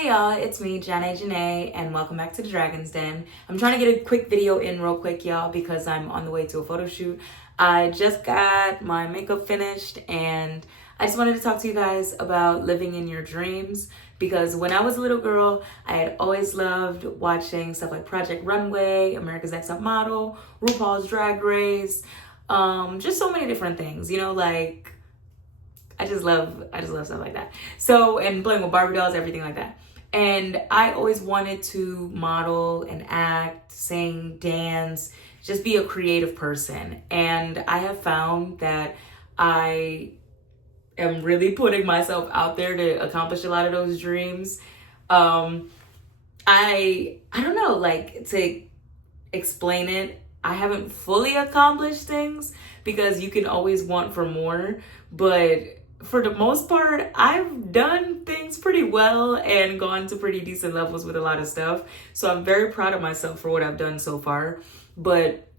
Hey y'all, it's me, Janae, and welcome back to the Dragon's Den. I'm trying to get a quick video in real quick, y'all, because I'm on the way to a photo shoot. I just got my makeup finished, and I just wanted to talk to you guys about living in your dreams, because when I was a little girl, I had always loved watching stuff like Project Runway, America's Next Top Model, RuPaul's Drag Race, just so many different things, like I just love stuff like that. So, and playing with Barbie dolls, everything like that. And I always wanted to model and act, sing, dance, just be a creative person. And I have found that I am really putting myself out there to accomplish a lot of those dreams. I don't know, to explain it, I haven't fully accomplished things because you can always want for more, but for the most part, I've done things pretty well and gone to pretty decent levels with a lot of stuff. So I'm very proud of myself for what I've done so far. But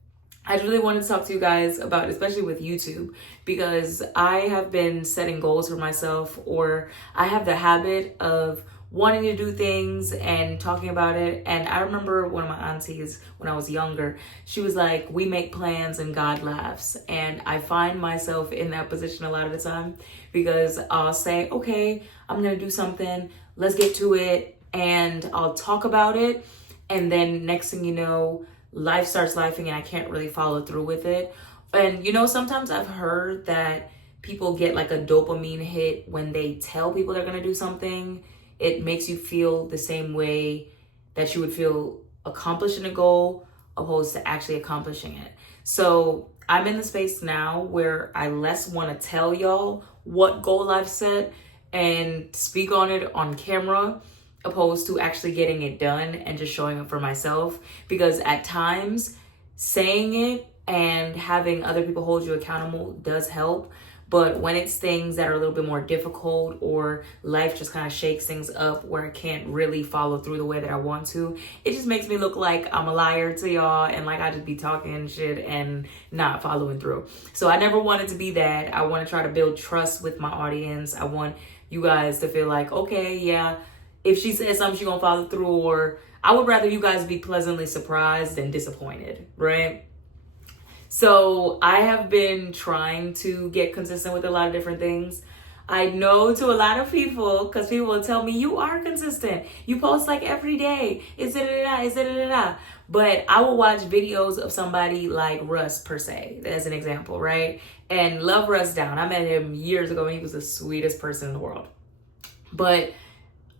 I just really wanted to talk to you guys about, especially with YouTube, because I have been setting goals for myself, or I have the habit of wanting to do things and talking about it. And I remember one of my aunties when I was younger, she was like, we make plans and God laughs. And I find myself in that position a lot of the time, because I'll say, okay, I'm gonna do something, let's get to it. And I'll talk about it. And then next thing you know, life starts lifing and I can't really follow through with it. And sometimes I've heard that people get like a dopamine hit when they tell people they're gonna do something. It makes you feel the same way that you would feel accomplishing a goal opposed to actually accomplishing it. So I'm in the space now where I less want to tell y'all what goal I've set and speak on it on camera, opposed to actually getting it done and just showing up for myself. Because at times, saying it and having other people hold you accountable does help. But when it's things that are a little bit more difficult, or life just kind of shakes things up where I can't really follow through the way that I want to, it just makes me look like I'm a liar to y'all and like I just be talking shit and not following through. So I never wanted to be that. I want to try to build trust with my audience. I want you guys to feel like, okay, yeah, if she says something, she's gonna follow through. Or I would rather you guys be pleasantly surprised than disappointed, right? So I have been trying to get consistent with a lot of different things. I know to a lot of people, because people will tell me, you are consistent. You post like every day. Is it? But I will watch videos of somebody like Russ, per se, as an example, right? And love Russ down. I met him years ago and he was the sweetest person in the world. But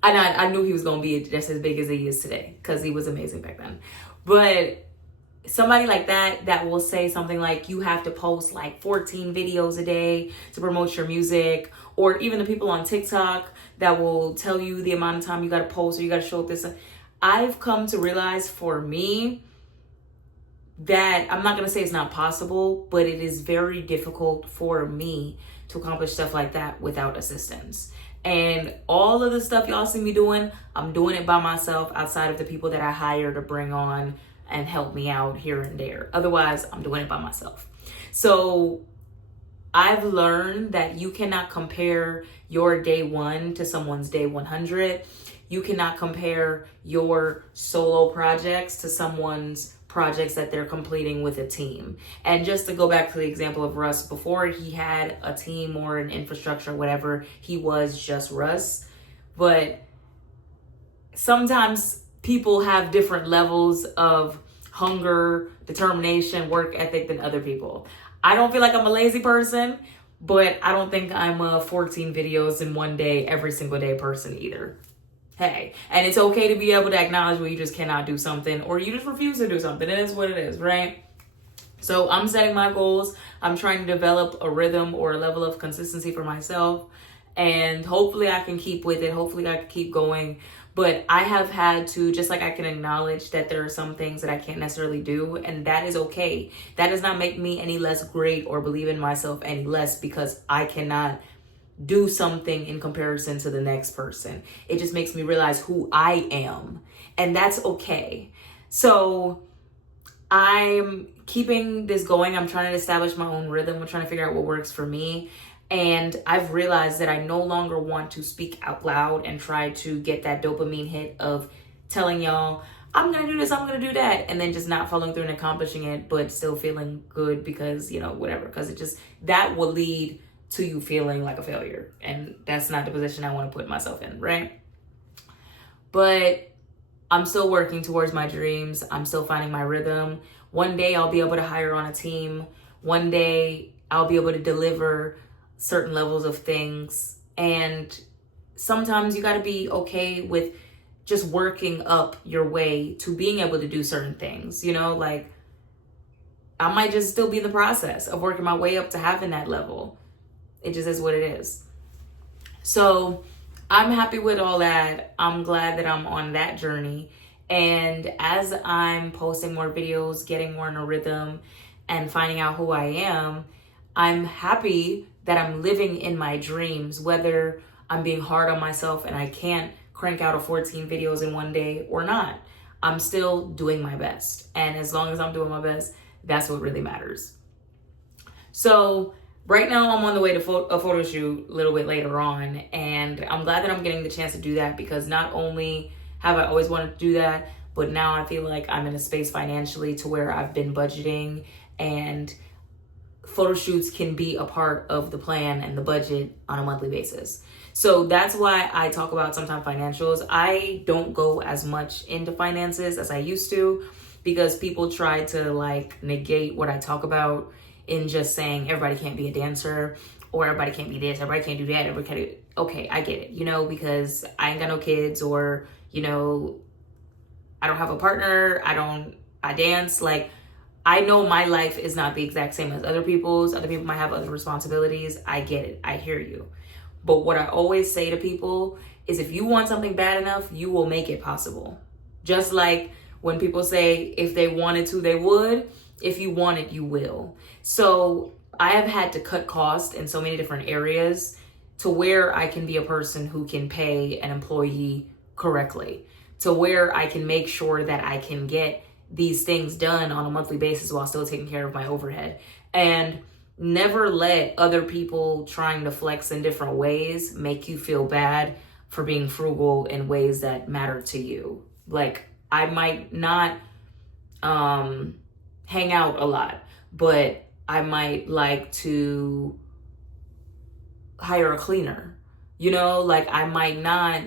I knew he was going to be just as big as he is today, because he was amazing back then. But somebody like that will say something like, you have to post like 14 videos a day to promote your music. Or even the people on TikTok that will tell you the amount of time you got to post, or you got to show up this. I've come to realize, for me, that I'm not going to say it's not possible, but it is very difficult for me to accomplish stuff like that without assistance. And all of the stuff y'all see me doing, I'm doing it by myself, outside of the people that I hire to bring on and help me out here and there. Otherwise, I'm doing it by myself. So I've learned that you cannot compare your day 1 to someone's day 100. You cannot compare your solo projects to someone's projects that they're completing with a team. And just to go back to the example of Russ, before he had a team or an infrastructure, whatever, he was just Russ. But sometimes people have different levels of hunger, determination, work ethic than other people. I don't feel like I'm a lazy person, but I don't think I'm a 14 videos in one day, every single day person either. Hey, and it's okay to be able to acknowledge when you just cannot do something, or you just refuse to do something. It is what it is, right? So I'm setting my goals. I'm trying to develop a rhythm or a level of consistency for myself. And hopefully I can keep with it. Hopefully I can keep going. But I have had to, just like I can acknowledge that there are some things that I can't necessarily do, and that is okay. That does not make me any less great or believe in myself any less because I cannot do something in comparison to the next person. It just makes me realize who I am, and that's okay. So I'm keeping this going. I'm trying to establish my own rhythm. I'm trying to figure out what works for me. And I've realized that I no longer want to speak out loud and try to get that dopamine hit of telling y'all, I'm gonna do this, I'm gonna do that, and then just not following through and accomplishing it, but still feeling good because, whatever, because that will lead to you feeling like a failure. And that's not the position I want to put myself in, right? But I'm still working towards my dreams. I'm still finding my rhythm. One day I'll be able to hire on a team. One day I'll be able to deliver certain levels of things. And sometimes you got to be okay with just working up your way to being able to do certain things, like I might just still be in the process of working my way up to having that level. It just is what it is. So I'm happy with all that. I'm glad that I'm on that journey. And as I'm posting more videos, getting more in a rhythm and finding out who I am, I'm happy that I'm living in my dreams, whether I'm being hard on myself and I can't crank out 14 videos in one day or not. I'm still doing my best. And as long as I'm doing my best, that's what really matters. So right now I'm on the way to a photo shoot a little bit later on. And I'm glad that I'm getting the chance to do that, because not only have I always wanted to do that, but now I feel like I'm in a space financially to where I've been budgeting, and photo shoots can be a part of the plan and the budget on a monthly basis. So that's why I talk about sometimes financials. I don't go as much into finances as I used to, because people try to negate what I talk about in just saying everybody can't be a dancer, or everybody can't be this, everybody can't do that, everybody can't do... Okay, I get it, because I ain't got no kids, or, I don't have a partner, I dance. I know my life is not the exact same as other people's. Other people might have other responsibilities. I get it. I hear you. But what I always say to people is, if you want something bad enough, you will make it possible. Just like when people say if they wanted to, they would. If you want it, you will. So I have had to cut costs in so many different areas to where I can be a person who can pay an employee correctly, to where I can make sure that I can get these things done on a monthly basis while still taking care of my overhead. And never let other people trying to flex in different ways make you feel bad for being frugal in ways that matter to you. I might not hang out a lot, but I might like to hire a cleaner. I might not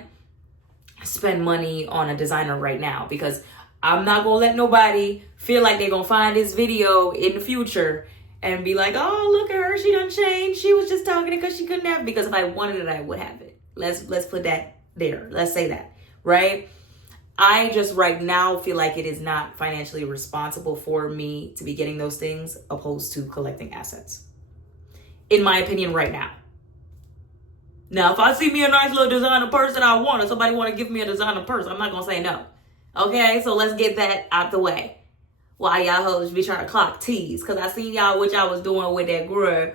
spend money on a designer right now, because I'm not gonna let nobody feel like they're gonna find this video in the future and be like, oh, look at her, she done changed. She was just talking it because she couldn't have it. Because if I wanted it, I would have it. Let's put that there. Let's say that, right? I just right now feel like it is not financially responsible for me to be getting those things opposed to collecting assets. In my opinion right now. Now, if I see me a nice little designer purse that I want, or somebody want to give me a designer purse, I'm not going to say no. Okay, so let's get that out the way. Why y'all hoes be trying to clock T's? Because I seen y'all what y'all was doing with that girl.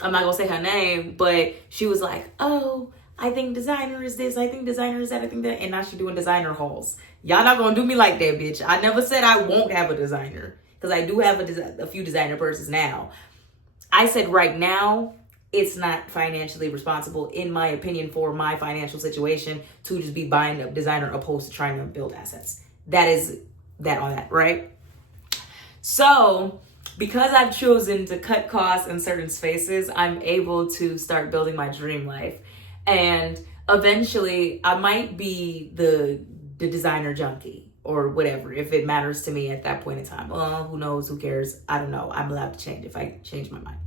I'm not going to say her name, but she was like, oh, I think designer is this, I think designer is that, I think that. And now she doing designer hauls. Y'all not going to do me like that, bitch. I never said I won't have a designer, because I do have a few designer purses now. I said right now, it's not financially responsible, in my opinion, for my financial situation to just be buying a designer opposed to trying to build assets. That is that on that, right? So because I've chosen to cut costs in certain spaces, I'm able to start building my dream life. And eventually I might be the designer junkie or whatever, if it matters to me at that point in time. Well, who knows? Who cares? I don't know. I'm allowed to change if I change my mind.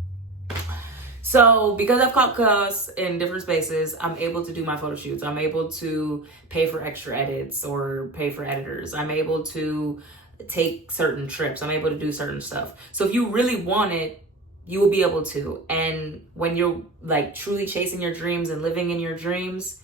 So because I've cut costs in different spaces, I'm able to do my photo shoots. I'm able to pay for extra edits or pay for editors. I'm able to take certain trips. I'm able to do certain stuff. So if you really want it, you will be able to. And when you're truly chasing your dreams and living in your dreams,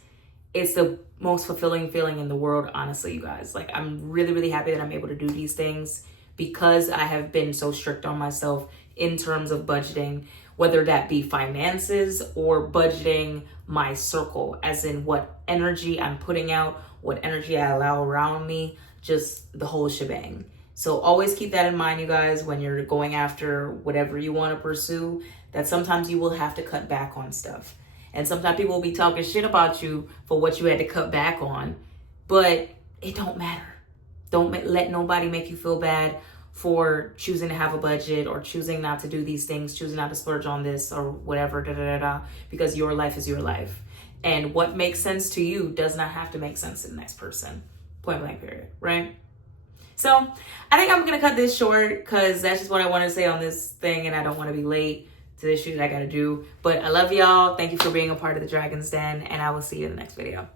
it's the most fulfilling feeling in the world, honestly, you guys. I'm really, really happy that I'm able to do these things, because I have been so strict on myself in terms of budgeting, whether that be finances or budgeting my circle, as in what energy I'm putting out, what energy I allow around me, just the whole shebang. So always keep that in mind, you guys, when you're going after whatever you want to pursue, that sometimes you will have to cut back on stuff. And sometimes people will be talking shit about you for what you had to cut back on, but it don't matter. Don't let nobody make you feel bad for choosing to have a budget or choosing not to do these things, choosing not to splurge on this or whatever, because your life is your life. And what makes sense to you does not have to make sense to the next person. Point blank period, right? So I think I'm going to cut this short because that's just what I want to say on this thing, and I don't want to be late to this shoot that I got to do. But I love y'all. Thank you for being a part of the Dragon's Den, and I will see you in the next video.